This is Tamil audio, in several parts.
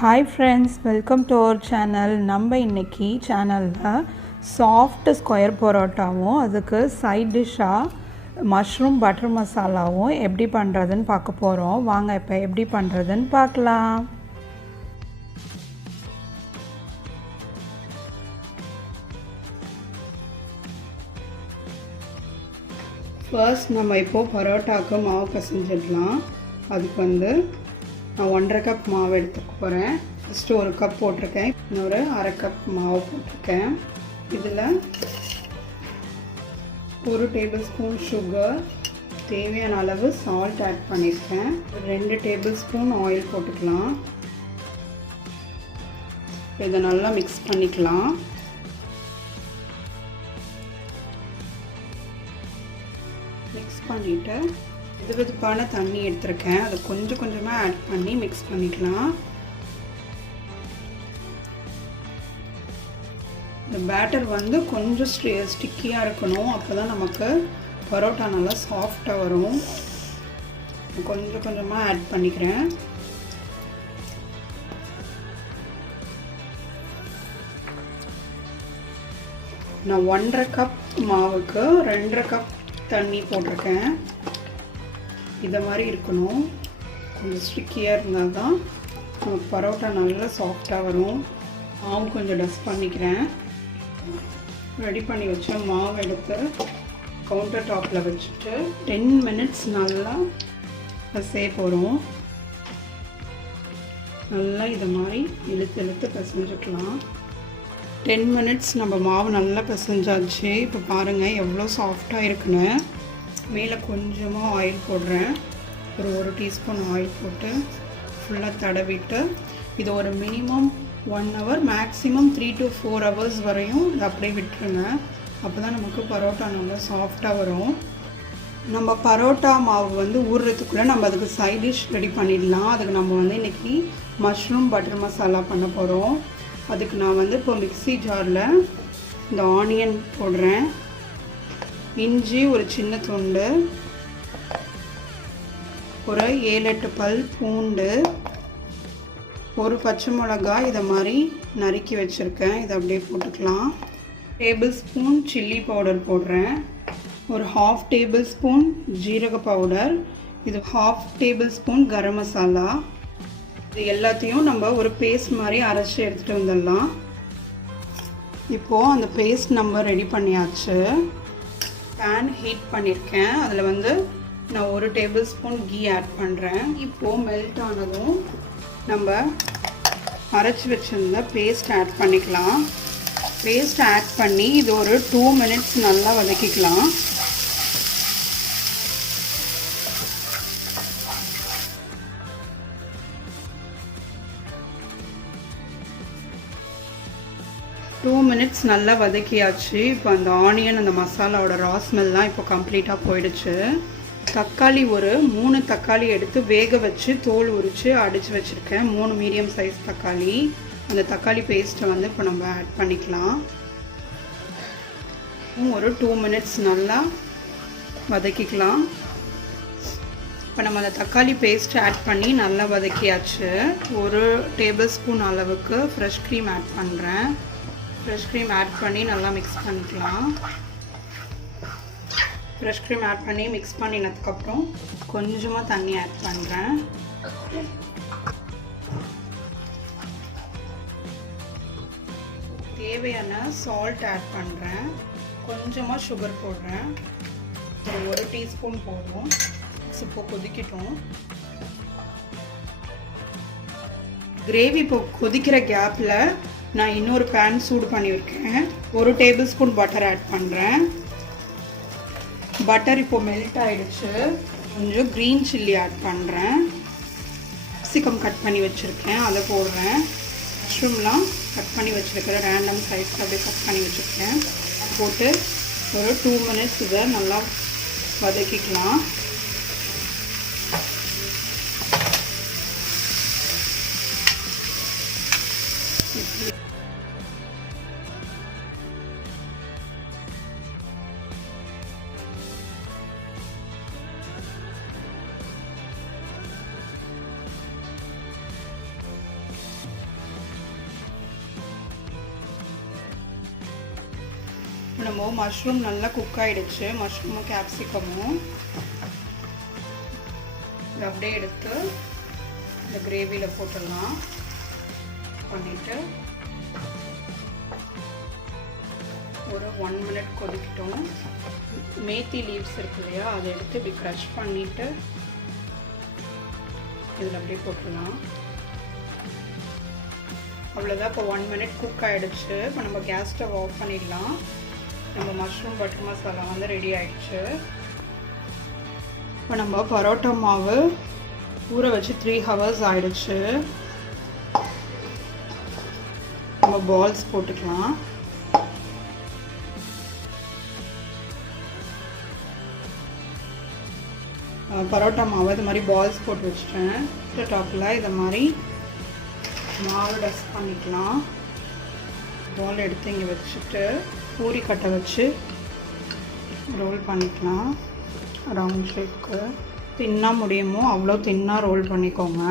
Hi friends, welcome to our channel. நம்ம இன்னைக்கு சேனலில் சாஃப்ட் ஸ்கொயர் பரோட்டாவும் அதுக்கு சைட் டிஷ்ஷாக மஷ்ரூம் பட்டர் மசாலாவும் எப்படி பண்ணுறதுன்னு பார்க்க போகிறோம். வாங்க இப்போ எப்படி பண்ணுறதுன்னு பார்க்கலாம். ஃபர்ஸ்ட் நம்ம இப்போது பரோட்டாவுக்கு மாவு பிசைஞ்சிடலாம். அதுக்கு நான் 1.5 கப் மாவு எடுத்துக்க போகிறேன். ஃபஸ்ட்டு 1 கப் போட்டிருக்கேன், இன்னொரு 1/2 கப் மாவு போட்டிருக்கேன். இதில் 1 டேபிள் ஸ்பூன் சுகர், தேவையான அளவு சால்ட் ஆட் பண்ணியிருக்கேன். 2 டேபிள் ஸ்பூன் ஆயில் போட்டுக்கலாம். இதை நல்லா மிக்ஸ் பண்ணிக்கலாம். மிக்ஸ் பண்ணிவிட்டு வெதுவெதுப்பான தண்ணி எடுத்துருக்கேன், அதை கொஞ்சம் கொஞ்சமாக ஆட் பண்ணி மிக்ஸ் பண்ணிக்கலாம். இந்த பேட்டர் கொஞ்சம் ஸ்டிக்கியாக இருக்கணும், அப்போ தான் நமக்கு பரோட்டா நல்லா சாஃப்டாக வரும். கொஞ்சம் கொஞ்சமாக ஆட் பண்ணிக்கிறேன். நான் 1.5 கப் மாவுக்கு 2.5 கப் தண்ணி போட்டிருக்கேன். இதை மாதிரி இருக்கணும், கொஞ்சம் ஸ்டிக்கியாக இருந்தால் தான் நமக்கு பரோட்டா நல்லா சாஃப்டாக வரும். மாவு கொஞ்சம் டஸ்ட் பண்ணிக்கிறேன். ரெடி பண்ணி வச்ச மாவு எடுத்து கவுண்டர் டாப்பில் வச்சுட்டு 10 மினிட்ஸ் நல்லா பிசைய போகிறோம். நல்லா இதை மாதிரி இழுத்து பிசைஞ்சுக்கலாம். 10 மினிட்ஸ் நம்ம மாவு நல்லா பிசைஞ்சாச்சு. இப்போ பாருங்கள் எவ்வளோ சாஃப்டாக இருக்குன்னு. மேலே கொஞ்சமாக ஆயில் போடுறேன். ஒரு 1 டீஸ்பூன் ஆயில் போட்டு ஃபுல்லாக தடவிட்டு இது ஒரு minimum 1 hour, maximum 3 to 4 hours வரையும் இதை அப்படியே விட்டுருங்க. அப்போ தான் நமக்கு பரோட்டா நல்லா சாஃப்டாக வரும். நம்ம பரோட்டா மாவு ஊறுறதுக்குள்ளே நம்ம அதுக்கு சைட் டிஷ் ரெடி பண்ணிடலாம். அதுக்கு நம்ம இன்றைக்கி மஷ்ரூம் பட்டர் மசாலா பண்ண போகிறோம். அதுக்கு நான் இப்போ மிக்ஸி ஜாரில் இந்த ஆனியன் போடுறேன், இஞ்சி ஒரு சின்ன துண்டு, ஒரு 7-8 பல் பூண்டு, ஒரு பச்சை மிளகாய் இதை மாதிரி நறுக்கி வச்சுருக்கேன். இதை அப்படியே போட்டுக்கலாம். டேபிள் ஸ்பூன் சில்லி பவுடர் போடுறேன், ஒரு 1/2 டேபிள் ஸ்பூன் ஜீரக பவுடர், இது 1/2 டேபிள் ஸ்பூன் கரம் மசாலா. இது எல்லாத்தையும் நம்ம ஒரு பேஸ்ட் மாதிரி அரைச்சி எடுத்துகிட்டு வந்துடலாம். இப்போது அந்த பேஸ்ட் நம்ம ரெடி பண்ணியாச்சு. பேன் ஹீட் பண்ணியிருக்கேன், அதில் நான் 1 டேபிள் ஸ்பூன் கீ ஆட் பண்ணுறேன். இப்போது மெல்ட் ஆனதும் நம்ம அரைச்சி வச்சுருந்த பேஸ்ட் ஆட் பண்ணிக்கலாம். பேஸ்ட் ஆட் பண்ணி இது ஒரு 2 மினிட்ஸ் நல்லா வதக்கிக்கலாம். டூ மினிட்ஸ் நல்லா வதக்கியாச்சு. இப்போ அந்த ஆனியன் அந்த மசாலாவோட ரா ஸ்மெல்லாம் இப்போ கம்ப்ளீட்டாக போயிடுச்சு. தக்காளி ஒரு 3 தக்காளி எடுத்து வேக வச்சு தோல் உரித்து அடித்து வச்சுருக்கேன். 3 மீடியம் சைஸ் தக்காளி. அந்த தக்காளி பேஸ்ட்டை இப்போ நம்ம ஆட் பண்ணிக்கலாம். ஒரு 2 மினிட்ஸ் நல்லா வதக்கிக்கலாம். இப்போ நம்ம அந்த தக்காளி பேஸ்ட் ஆட் பண்ணி நல்லா வதக்கியாச்சு. ஒரு டேபிள் ஸ்பூன் அளவுக்கு ஃப்ரெஷ் க்ரீம் ஆட் பண்ணுறேன். ஃப்ரெஷ் க்ரீம் ஆட் பண்ணி நல்லா மிக்ஸ் பண்ணிக்கலாம். ஃப்ரெஷ் க்ரீம் ஆட் பண்ணி மிக்ஸ் பண்ணினதுக்கப்புறம் கொஞ்சமாக தண்ணி ஆட் பண்ணுறேன். தேவையான சால்ட் ஆட் பண்ணுறேன். கொஞ்சமாக சுகர் போடுறேன், ஒரு 1 டீஸ்பூன் போதும். இப்போ கொதிக்கட்டும். கிரேவி இப்போ கொதிக்கிற கேப்பில் நான் இன்னொரு பேன் சூடு பண்ணியிருக்கேன். 1 டேபிள் ஸ்பூன் பட்டர் ஆட் பண்ணுறேன். பட்டர் இப்போ மெல்ட் ஆகிடுச்சு. கொஞ்சம் க்ரீன் சில்லி ஆட் பண்ணுறேன். கேப்சிகம் கட் பண்ணி வச்சுருக்கேன், அதை போடுறேன். மஷ்ரூம்லாம் கட் பண்ணி வச்சுருக்கிற ரேண்டம் சைஸில் அப்படியே கட் பண்ணி வச்சுருக்கேன். போட்டு ஒரு 2 மினிட்ஸ் இதை நல்லா வதக்கிக்கலாம். நம்ம மஷ்ரூம் நல்லா குக் ஆகிடுச்சு. மஷ்ரூமும் கேப்சிகமும் இதை அப்படியே எடுத்து இந்த கிரேவியில் போட்டுடலாம். பண்ணிவிட்டு ஒரு 1 மினிட் கொதிக்கிட்டோம். மேத்தி லீவ்ஸ் இருக்கு இல்லையா, அதை எடுத்து இப்படி க்ரஷ் பண்ணிவிட்டு இதில் அப்படியே போட்டுடலாம். அவ்வளோதான். இப்போ 1 மினிட் குக் ஆகிடுச்சு. இப்போ நம்ம கேஸ் ஸ்டவ் ஆஃப் பண்ணிடலாம். நம்ம மஷ்ரூம் பட்டர் மசாலா வந்து ரெடி ஆகிடுச்சு. இப்போ நம்ம பரோட்டா மாவு ஊற வச்சு 3 ஹவர்ஸ் ஆகிடுச்சு. நம்ம பால்ஸ் போட்டுக்கலாம். பரோட்டா மாவு இது மாதிரி பால்ஸ் போட்டு வச்சுட்டேன். டாப்பில் இதை மாதிரி மாவு டஸ்ட் பண்ணிக்கலாம். பால் எடுத்து இங்கே வச்சுட்டு பூரி கட்டை வச்சு ரோல் பண்ணிக்கலாம். ரவுண்ட் ஷேப்க்கு தின்னாக முடியுமோ அவ்வளோ தின்னாக ரோல் பண்ணிக்கோங்க.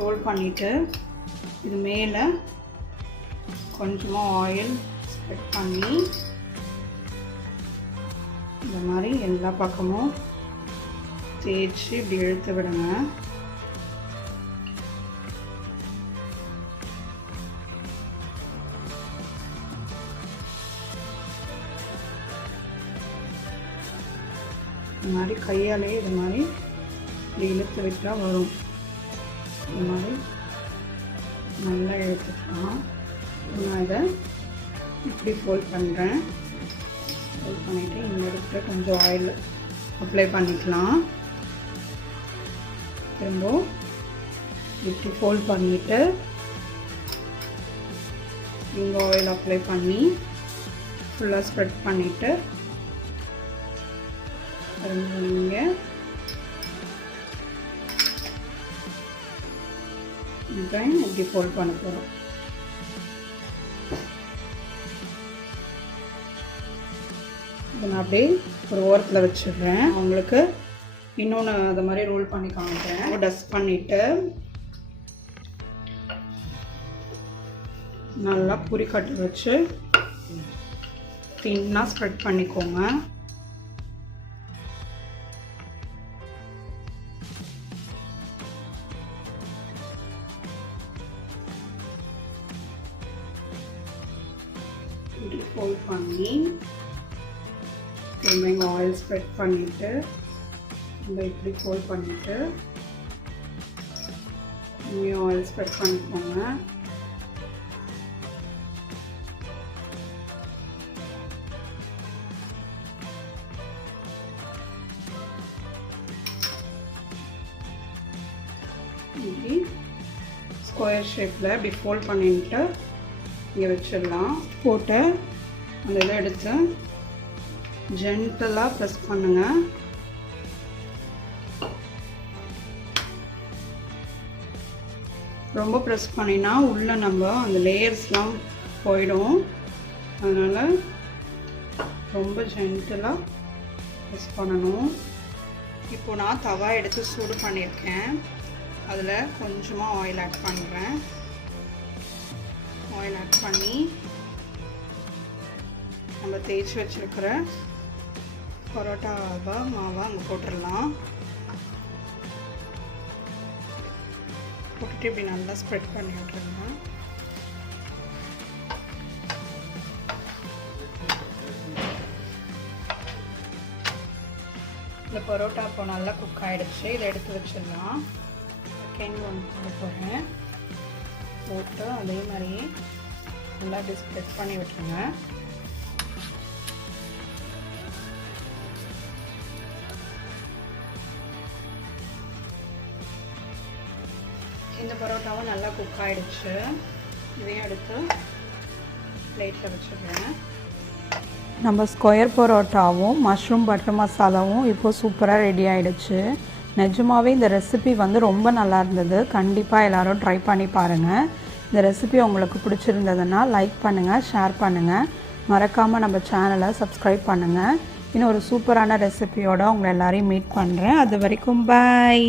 ரோல் பண்ணிவிட்டு இது மேலே கொஞ்சமாக ஆயில் ஸ்ப்ரெட் பண்ணி இந்த மாதிரி எல்லா பக்கமும் தேய்ச்சி இப்படி இழுத்து விடுங்க. இந்த மாதிரி கையாலே இது மாதிரி இப்படி இழுத்து விட்டால் வரும். இந்த மாதிரி நல்லா இழுத்துக்கலாம். நான் இதை இப்படி ஃபோல்ட் பண்ணுறேன். ஃபோல்ட் பண்ணிவிட்டு இந்த இடத்துல கொஞ்சம் ஆயில் அப்ளை பண்ணிக்கலாம். திரும்ப இப்படி ஃபோல்ட் பண்ணிவிட்டு இங்கே ஆயில் அப்ளை பண்ணி ஃபுல்லாக ஸ்ப்ரெட் பண்ணிவிட்டு நீங்கள் இப்படி ஃபோல்ட் பண்ண போகிறோம். இதை நான் அப்படியே ஒரு ஓரத்தில் வச்சிடுறேன். அவங்களுக்கு இன்னொன்று அதை மாதிரி ரோல் பண்ணி காமிக்கிறேன். டஸ்ட் பண்ணிவிட்டு நல்லா பூரி கட்டு வச்சு தின்னாக ஸ்ப்ரெட் பண்ணிக்கோங்க. இப்படி ஃபோல்ட் பண்ணி திரும்ப ஆயில் ஸ்ப்ரெட் பண்ணிவிட்டு நம்ம இப்படி ஃபோல்ட் பண்ணிவிட்டு இன்னும் ஆயில் ஸ்ப்ரெட் பண்ணிக்கோங்க. இப்படி ஸ்கொயர் ஷேப்பில் இப்படி ஃபோல்ட் பண்ணிட்டு இங்கே வச்சிடலாம். போட்டு அந்த இதை எடுத்து ஜென்டலாக ப்ரெஸ் பண்ணுங்கள். ரொம்ப ப்ரெஸ் பண்ணினா உள்ளே நம்ம அந்த லேயர்ஸ்லாம் போயிடும். அதனால் ரொம்ப ஜென்டலாக ப்ரெஸ் பண்ணணும். இப்போ நான் தவா எடுத்து சூடு பண்ணியிருக்கேன். அதில் கொஞ்சமாக ஆயில் ஆட் பண்ணுறேன். ஆயில் ஆட் பண்ணி நம்ம தேய்ச்சி வச்சுருக்கிற பரோட்டா மாவை அங்கே போட்டுடலாம். போட்டுட்டு இப்படி நல்லா ஸ்ப்ரெட் பண்ணி விட்டுருங்க. இந்த பரோட்டா இப்போ நல்லா குக் ஆகிடுச்சு. இதை எடுத்து வச்சிடலாம். செகண்ட் ஒன் போட போகிறேன். போட்டு அதே மாதிரியே நல்லா ஸ்ப்ரெட் பண்ணி விட்டுருங்க. இந்த பரோட்டாவும் நல்லா குக் ஆகிடுச்சு. இதையும் எடுத்து பிளேட்டில் வச்சுடுறேன். நம்ம ஸ்கொயர் பரோட்டாவும் மஷ்ரூம் பட்டர் மசாலாவும் இப்போது சூப்பராக ரெடி ஆகிடுச்சு. நிஜமாகவே இந்த ரெசிபி வந்து ரொம்ப நல்லா இருந்தது. கண்டிப்பாக எல்லோரும் ட்ரை பண்ணி பாருங்கள். இந்த ரெசிபி உங்களுக்கு பிடிச்சிருந்ததுன்னா லைக் பண்ணுங்கள், ஷேர் பண்ணுங்கள். மறக்காமல் நம்ம சேனலை சப்ஸ்கிரைப் பண்ணுங்கள். இன்னும் ஒரு சூப்பரான ரெசிபியோடு உங்களை எல்லோரையும் மீட் பண்ணுறேன். அது வரைக்கும் பாய்.